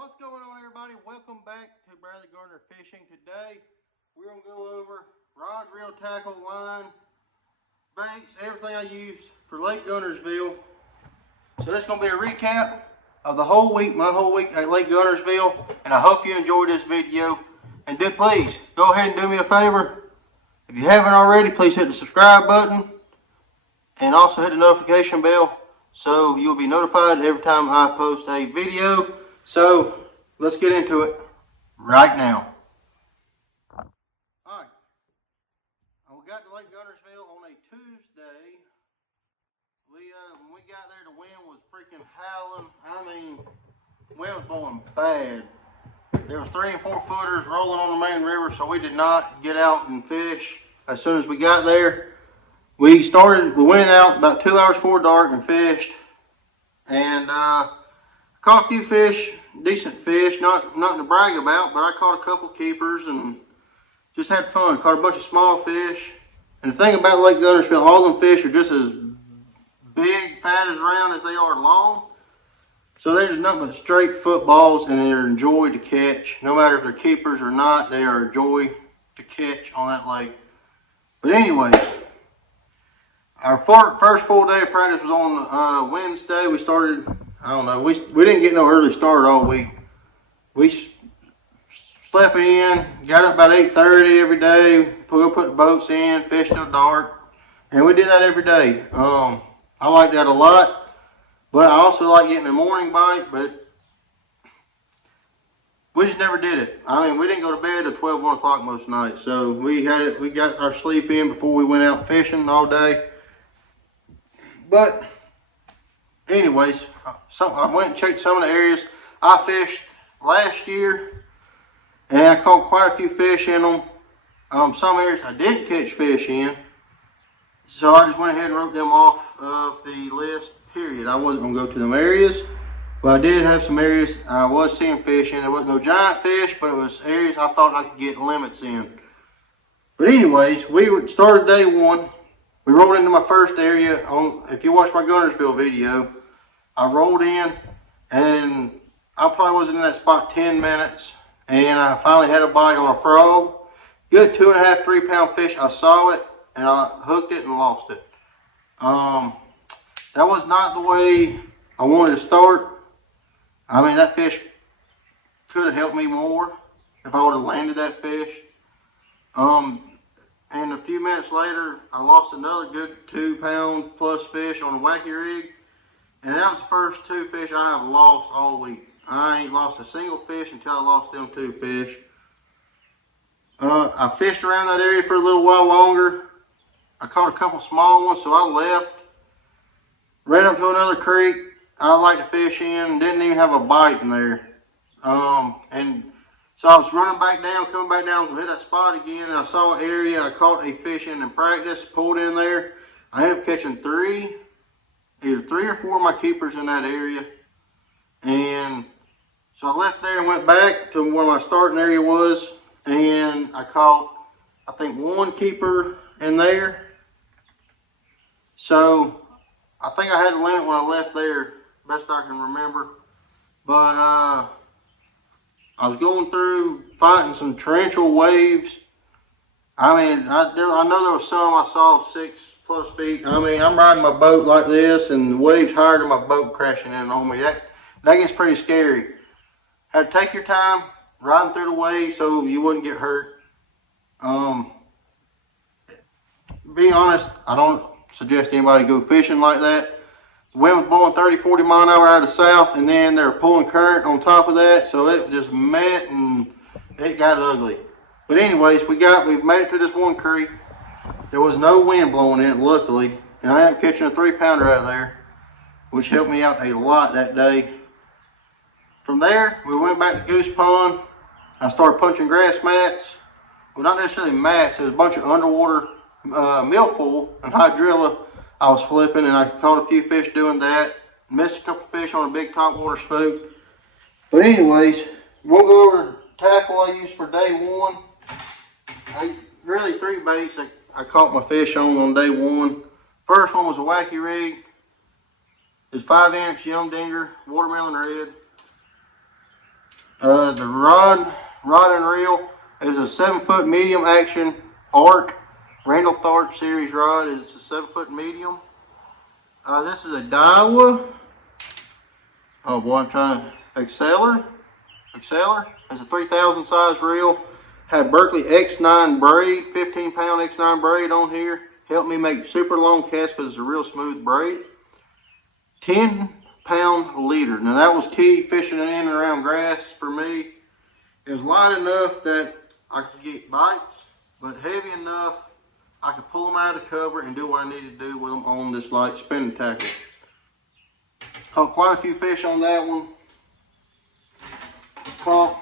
What's going on, everybody? Welcome back to Bradley Gardner Fishing. Today we're going to go over rod, reel, tackle, line, baits, everything I used for Lake Guntersville. So that's going to be a recap of the whole week, my whole week at Lake Guntersville, and I hope you enjoyed this video. And please go ahead and do me a favor. If you haven't already, please hit the subscribe button and also hit the notification bell so you'll be notified every time I post a video. So let's get into it right now. All right, we got to Lake Guntersville on a Tuesday. When we got there, the wind was freaking howling. I mean, wind was blowing bad. There was 3 and 4 footers rolling on the main river, so we did not get out and fish. As soon as we got there, we went out about 2 hours before dark and fished, and caught a few fish, decent fish, nothing to brag about, but I caught a couple keepers and just had fun. Caught a bunch of small fish. And the thing about Lake Guntersville, all them fish are just as big, fat as round as they are long. So they're just nothing but straight footballs, and they're a joy to catch. No matter if they're keepers or not, they are a joy to catch on that lake. But anyways, our first full day of practice was on Wednesday. We started, I don't know, we didn't get no early start all week. We slept in, got up about 8:30 every day, put the boats in, fished till dark, and we did that every day. I like that a lot, but I also like getting a morning bite, but we just never did it. I mean, we didn't go to bed at 12, 1 o'clock most nights, so we got our sleep in before we went out fishing all day. But anyways, I went and checked some of the areas I fished last year, and I caught quite a few fish in them. Some areas I didn't catch fish in, so I just went ahead and wrote them off of the list, period. I wasn't going to go to them areas, but I did have some areas I was seeing fish in. There wasn't no giant fish, but it was areas I thought I could get limits in. But anyways, we started day one. We rolled into my first area. If you watch my Guntersville video, I rolled in, and I probably was in that spot 10 minutes, and I finally had a bite on a frog. Good 2.5, 3 pound fish. I saw it, and I hooked it and lost it. That was not the way I wanted to start. I mean, that fish could have helped me more if I would have landed that fish. And a few minutes later, I lost another good 2 pound plus fish on a wacky rig. And that was the first 2 fish I have lost all week. I ain't lost a single fish until I lost them 2 fish. I fished around that area for a little while longer. I caught a couple small ones, so I left. Ran up to another creek I like to fish in, didn't even have a bite in there. And so I was running back down, coming back down to hit that spot again, and I saw an area I caught a fish in practice, pulled in there. I ended up catching either 3 or 4 of my keepers in that area. And so I left there and went back to where my starting area was, and I caught, I think, 1 keeper in there. So I think I had a limit when I left there, best I can remember. But I was going through fighting some torrential waves. I mean, I know there was some I saw 6+ feet. I mean, I'm riding my boat like this, and the waves higher than my boat crashing in on me. That gets pretty scary. Had to take your time riding through the waves so you wouldn't get hurt. Being honest, I don't suggest anybody go fishing like that. The wind was blowing 30, 40 mile an hour out of the south, and then they were pulling current on top of that, so it just met and it got ugly. But anyways, we made it to this one creek. There was no wind blowing in it, luckily, and I ended up catching a 3 pounder out of there, which helped me out a lot that day. From there, we went back to Goose Pond. I started punching grass mats. Well, not necessarily mats, it was a bunch of underwater milfoil and hydrilla I was flipping, and I caught a few fish doing that. Missed a couple fish on a big topwater spook. But anyways, we'll go over the tackle I used for day one. Really 3 baits I caught my fish on day one. First one was a wacky rig. It's 5-inch Young Dinger, watermelon red. The rod and reel is a 7-foot medium action arc. Randall Tharp series rod is a 7-foot medium. This is a Daiwa. Oh boy, I'm trying to Exceller. It's a 3000 size reel. Had Berkeley X9 braid, 15-pound X9 braid on here. Helped me make super long casts because it's a real smooth braid. 10-pound leader. Now that was key fishing in and around grass for me. It was light enough that I could get bites, but heavy enough I could pull them out of the cover and do what I needed to do with them on this light spinning tackle. Caught quite a few fish on that one. Caught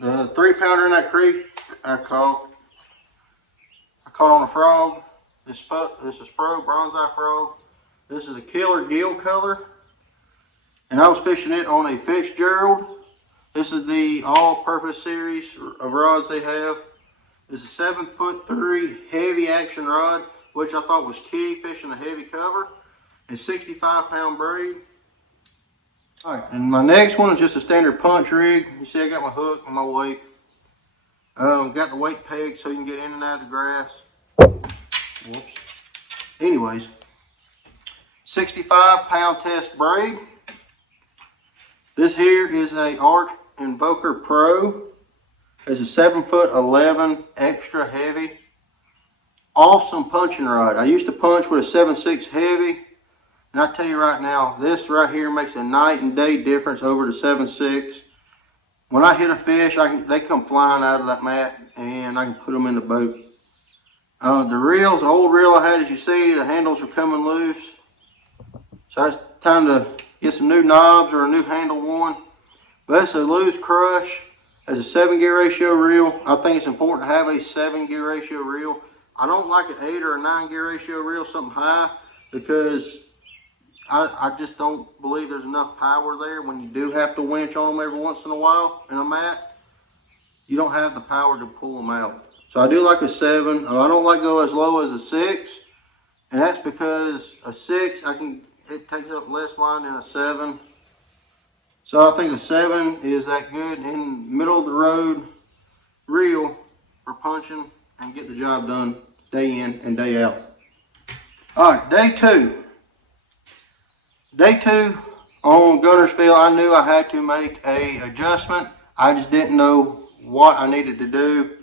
the 3-pounder in that creek. I caught on a frog. This is frog, bronze eye frog. This is a killer gill color, and I was fishing it on a Fitzgerald. This is the all-purpose series of rods they have. This is a 7'3" heavy action rod, which I thought was key fishing a heavy cover. It's 65-pound braid. All right, and my next one is just a standard punch rig. You see I got my hook and my weight. Got the weight peg so you can get in and out of the grass. Whoops. Anyways, 65-pound test braid. This here is a Arch Invoker Pro. It's a 7'11" extra heavy. Awesome punching rod. I used to punch with a 7.6 heavy. And I tell you right now, this right here makes a night and day difference over the 7.6. When I hit a fish, they come flying out of that mat and I can put them in the boat. The reels, the old reel I had, as you see, the handles are coming loose. So it's time to get some new knobs or a new handle one. But it's a loose crush. It's a 7-gear ratio reel. I think it's important to have a 7-gear ratio reel. I don't like an 8 or a 9-gear ratio reel, something high, because I just don't believe there's enough power there when you do have to winch on them every once in a while in a mat. You don't have the power to pull them out. So I do like a 7. I don't like go as low as a 6. And that's because a 6, it takes up less line than a 7. So I think a 7 is that good in middle of the road reel for punching and get the job done day in and day out. All right, day 2. Day 2 on Guntersville, I knew I had to make a adjustment. I just didn't know what I needed to do.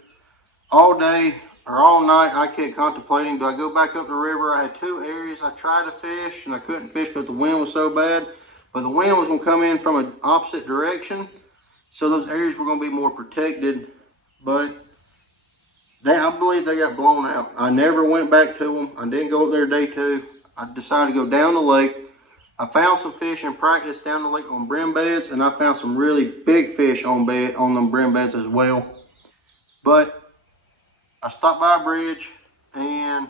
All day or all night I kept contemplating, do I go back up the river? I had 2 areas I tried to fish and I couldn't fish because the wind was so bad. But the wind was going to come in from an opposite direction. So those areas were going to be more protected. But I believe they got blown out. I never went back to them. I didn't go up there day 2. I decided to go down the lake. I found some fish in practice down the lake on brim beds, and I found some really big fish on them brim beds as well. But I stopped by a bridge and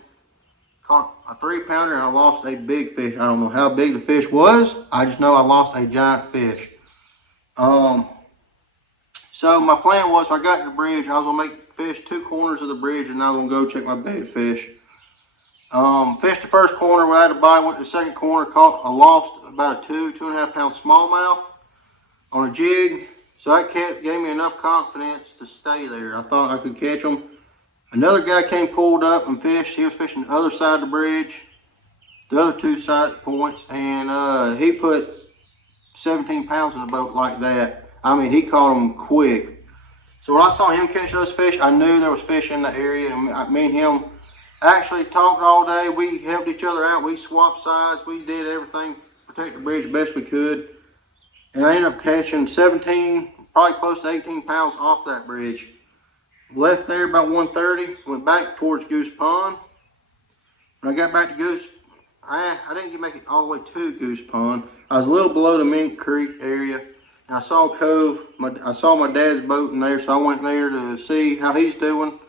caught a 3-pounder, and I lost a big fish. I don't know how big the fish was. I just know I lost a giant fish. So my plan was, when I got to the bridge, I was gonna make fish 2 corners of the bridge, and I was gonna go check my bait fish. Fished the first corner without a bite, went to the second corner, I lost about a 2.5 pound smallmouth on a jig. So that gave me enough confidence to stay there. I thought I could catch them. Another guy came, pulled up and fished. He was fishing the other side of the bridge, the other 2 side points, and he put 17 pounds in the boat like that. I mean, he caught them quick. So when I saw him catch those fish, I knew there was fish in the area. And me and him actually talked all day. We helped each other out. We swapped sides. We did everything, protect the bridge the best we could. And I ended up catching 17, probably close to 18 pounds off that bridge. Left there about 1:30, went back towards Goose Pond. When I got back to Goose, I didn't make it all the way to Goose Pond. I was a little below the Mink Creek area, and I saw a cove. I saw my dad's boat in there, so I went there to see how he's doing.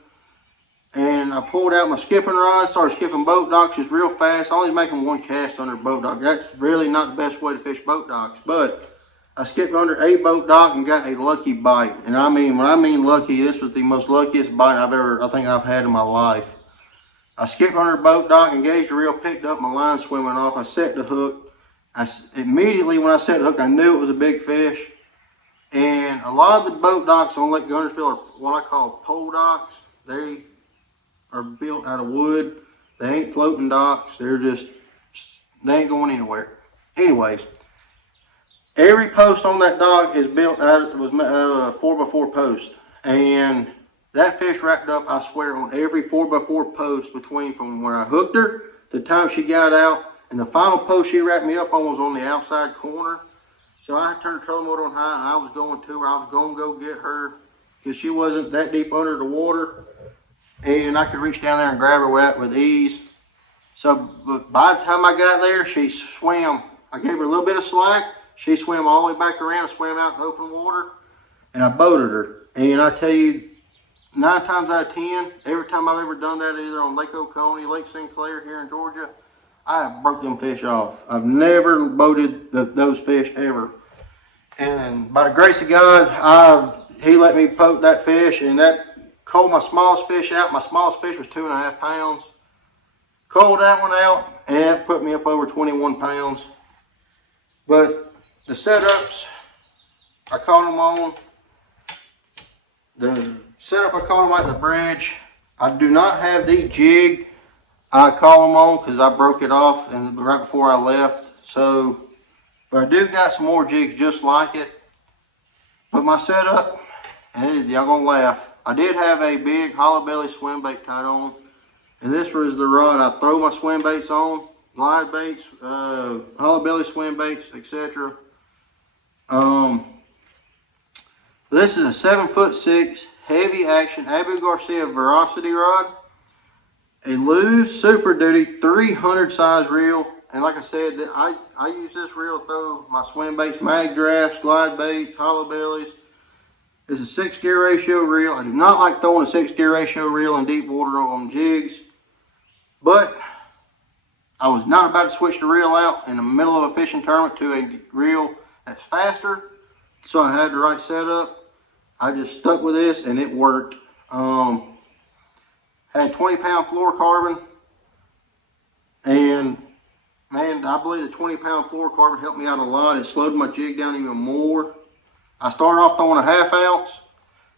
And I pulled out my skipping rod, started skipping boat docks just real fast. I only making 1 cast under a boat dock. That's really not the best way to fish boat docks, but I skipped under a boat dock and got a lucky bite. And I mean, when I mean lucky, this was the most luckiest bite I think I've had in my life. I skipped under a boat dock, engaged the reel, picked up my line swimming off. I set the hook. Immediately when I set the hook, I knew it was a big fish. And a lot of the boat docks on Lake Guntersville are what I call pole docks. They are built out of wood. They ain't floating docks. They ain't going anywhere. Anyways, every post on that dock is built out of, was 4x4 post. And that fish racked up, I swear, on every 4x4 post between from where I hooked her to the time she got out. And the final post she racked me up on was on the outside corner. So I turned the trolling motor on high and I was going to her. I was going to go get her because she wasn't that deep under the water. And I could reach down there and grab her with ease. So by the time I got there, she swam. I gave her a little bit of slack. She swam all the way back around and swam out in open water. And I boated her. And I tell you, 9 times out of 10, every time I've ever done that, either on Lake Oconee, Lake Sinclair here in Georgia, I have broke them fish off. I've never boated those fish ever. And by the grace of God, he let me poke that fish, and that called my smallest fish out. My smallest fish was 2.5 pounds. Called that one out, and it put me up over 21 pounds. But the setups, I caught them on. The setup I caught them at the bridge. I do not have the jig I caught them on because I broke it off and right before I left. So, but I do got some more jigs just like it. But my setup, and y'all gonna laugh, I did have a big hollow belly swim bait tied on. And this was the rod I throw my swim baits on, glide baits, hollow belly swim baits, etc. This is a 7'6" heavy action Abu Garcia Veracity rod. A Lew's Super Duty 300 size reel. And like I said, I use this reel to throw my swim baits, mag drafts, glide baits, hollow bellies. It's a 6 gear ratio reel. I do not like throwing a 6 gear ratio reel in deep water on jigs. But I was not about to switch the reel out in the middle of a fishing tournament to a reel that's faster. So I had the right setup. I just stuck with this and it worked. Had 20-pound fluorocarbon, and man, I believe the 20-pound fluorocarbon helped me out a lot. It slowed my jig down even more. I started off throwing a 1/2 ounce,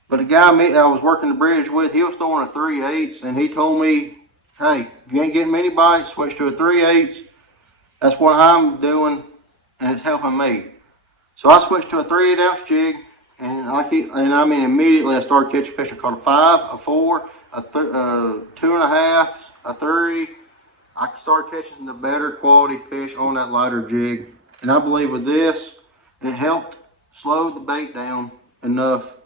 but the guy that I was working the bridge with, he was throwing a 3/8, and he told me, hey, if you ain't getting many bites, switch to a 3/8. That's what I'm doing, and it's helping me. So I switched to a 3/8 ounce jig, and I mean immediately I started catching fish. I caught a 5, a 4, a 2.5, a 3. I started catching the better quality fish on that lighter jig. And I believe with this, it helped slow the bait down enough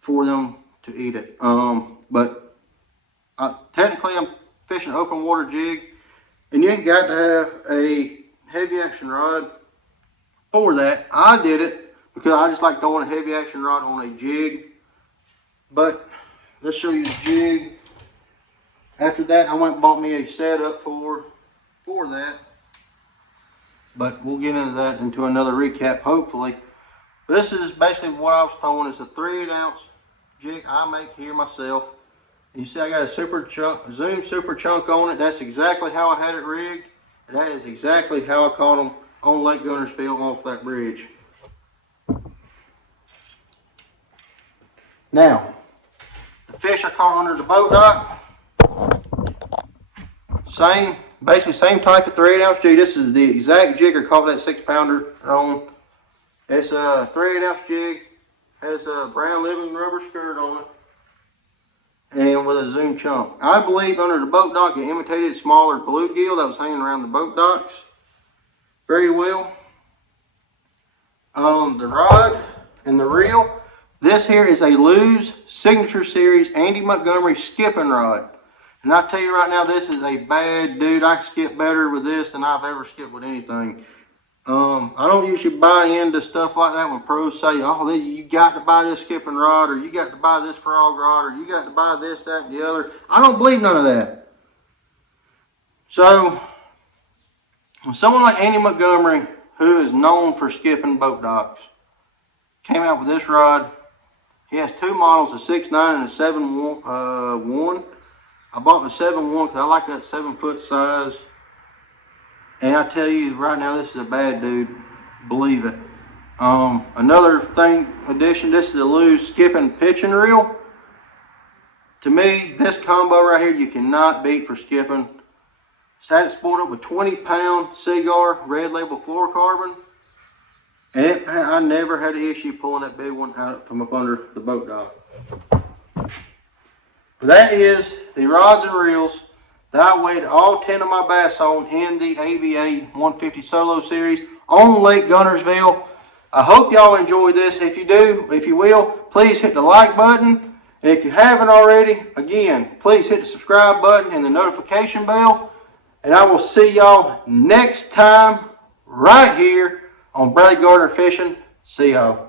for them to eat it. But technically I'm fishing an open water jig, and you ain't got to have a heavy action rod for that. I did it because I just like throwing a heavy action rod on a jig. But let's show you the jig. After that, I went and bought me a setup for that. But we'll get into that into another recap, hopefully. This is basically what I was throwing. It's a 3/8 ounce jig I make here myself. And you see I got a Zoom Super Chunk on it. That's exactly how I had it rigged. And that is exactly how I caught them on Lake Guntersville off that bridge. Now, the fish I caught under the boat dock, basically same type of 3/8 ounce jig. This is the exact jig I caught that 6-pounder on. It's a 3/8 ounce jig, has a brown living rubber skirt on it, and with a Zoom chunk. I believe under the boat dock it imitated a smaller bluegill that was hanging around the boat docks very well. The rod and the reel. This here is a Lew's Signature Series Andy Montgomery skipping rod. And I tell you right now, this is a bad dude. I skip better with this than I've ever skipped with anything. I don't usually buy into stuff like that when pros say, oh, you got to buy this skipping rod, or you got to buy this frog rod, or you got to buy this, that, and the other. I don't believe none of that. So, when someone like Andy Montgomery, who is known for skipping boat docks, came out with this rod, he has 2 models, a 6'9" and a 7'1". I bought the 7'1" because I like that 7-foot size. And I tell you right now, this is a bad dude. Believe it. Another thing, addition, this is the Lew's skipping pitching reel. To me, this combo right here, you cannot beat for skipping. Had it spooled up with 20-pound Cigar red label fluorocarbon. And I never had an issue pulling that big one out from up under the boat dock. That is the rods and reels that I weighed all 10 of my bass on in the AVA 150 Solo Series on Lake Guntersville. I hope y'all enjoy this. If you do, if you will, please hit the like button. And if you haven't already, again, please hit the subscribe button and the notification bell. And I will see y'all next time right here on Bradley Gardner Fishing. See y'all.